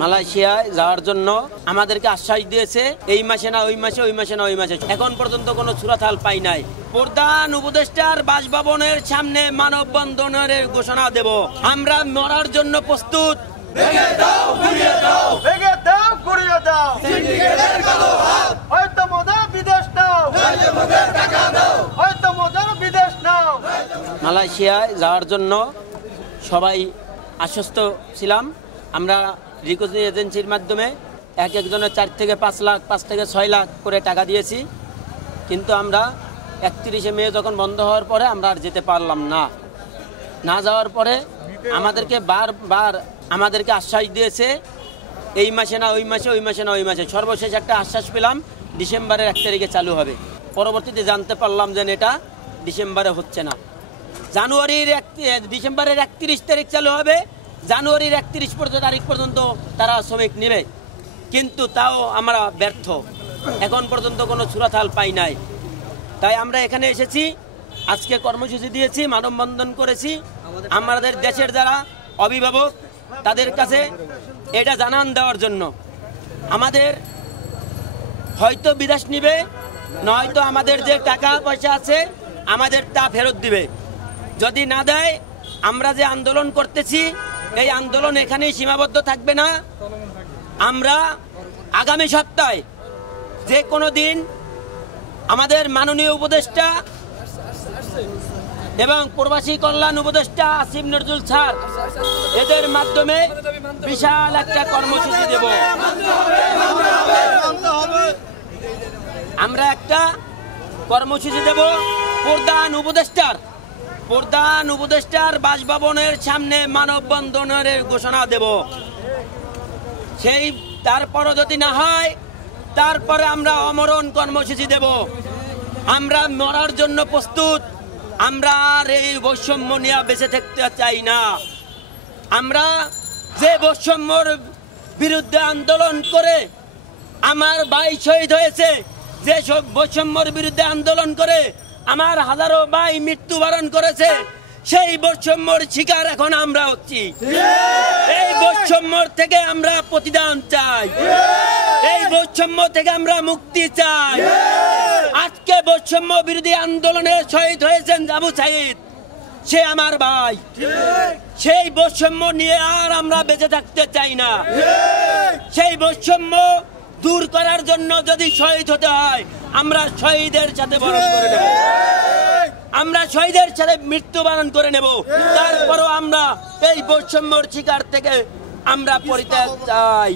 মালয়েশিয়ায় যাওয়ার জন্য আমাদেরকে আশ্বাস দিয়েছে এই মাসে না ওই মাসে, ওই মাসে না ওই মাসে। এখন পর্যন্ত কোনো সুরাতাল পাই নাই। প্রধান উপদেষ্টার বাসভবনের সামনে মানববন্ধনের ঘোষণা দেব। আমরা মরার জন্য প্রস্তুত। ভেঙে দাও, গুড়িয়ে দাও, ভেঙে দাও, গুড়িয়ে দাও। সিন্ডিকেটের কালো হাত, হয়তো মোদের বিদেশ নাও, হয়তো মোদের টাকা দাও, হয়তো মোদের বিদেশ নাও। মালয়েশিয়ায় যাওয়ার জন্য সবাই আশ্বস্ত ছিলাম। আমরা রিক্রুটিং এজেন্সির মাধ্যমে একজনের 4 থেকে 5 লাখ, 5 থেকে 6 লাখ করে টাকা দিয়েছি। কিন্তু আমরা 31শে মে যখন বন্ধ হওয়ার পরে আমরা আর যেতে পারলাম না। না যাওয়ার পরে আমাদেরকে বারবার আমাদেরকে আশ্বাস দিয়েছে এই মাসে না ওই মাসে, ওই মাসে না ওই মাসে। সর্বশেষ একটা আশ্বাস পেলাম ডিসেম্বরের 1 তারিখে চালু হবে। পরবর্তীতে জানতে পারলাম যে এটা ডিসেম্বরে হচ্ছে না, ডিসেম্বরের 31 তারিখ চালু হবে। জানুয়ারির 31 তারিখ পর্যন্ত তারা শ্রমিক নেবে, কিন্তু তাও আমরা ব্যর্থ। এখন পর্যন্ত কোনো সুরাতাল পাই নাই। তাই আমরা এখানে এসেছি, আজকে কর্মসূচি দিয়েছি, মানববন্ধন করেছি। আমাদের দেশের যারা অভিভাবক তাদের কাছে এটা জানান দেওয়ার জন্য। আমাদের হয়তো বিদেশ নিবে, নয়তো আমাদের যে টাকা পয়সা আছে আমাদের তা ফেরত দিবে। যদি না দেয় আমরা যে আন্দোলন করতেছি এই আন্দোলন এখানেই সীমাবদ্ধ থাকবে না। আমরা আগামী সপ্তাহে যে কোনো দিন আমাদের মাননীয় উপদেষ্টা এবং প্রবাসী কল্যাণ উপদেষ্টা আসিফ নজরুল স্যার এদের মাধ্যমে বিশাল একটা কর্মসূচি দেব। আমরা একটা কর্মসূচি দেব প্রধান উপদেষ্টার বাসভবনের সামনে মানববন্ধনের ঘোষণা দেব। সেই তারপরও যদি না হয় তারপরে আমরা অমরণ কর্মসূচি দেব। আমরা মরার জন্য প্রস্তুত। আমরা আর এই বৈষম্য নিয়ে বেঁচে থাকতে চাই না। আমরা যে বৈষম্যর বিরুদ্ধে আন্দোলন করে আমার ভাই শহীদ হয়েছে, যে সব বৈষম্যর বিরুদ্ধে আন্দোলন করে আমার হাজারো ভাই মৃত্যুবরণ করেছে, সেই বৈষম্যর শিকার এখন আমরা হচ্ছি। এই বৈষম্যর থেকে আমরা প্রতিদান চাই, এই বৈষম্য থেকে আমরা মুক্তি চাই। আজকে বৈষম্য বিরোধী আন্দোলনে শহীদ হয়েছেন আবু সাঈদ, সে আমার ভাই। সেই বৈষম্য নিয়ে আর আমরা বেঁচে থাকতে চাই না। সেই বৈষম্য দূর করার জন্য যদি শহীদ হতে হয় আমরা শহীদের সাথে বরণ করে নেব, আমরা শহীদের সাথে মৃত্যুবরণ করে নেব। তারপরও আমরা এই বৈষম্যর শিকার থেকে আমরা পরিত্রাণ চাই।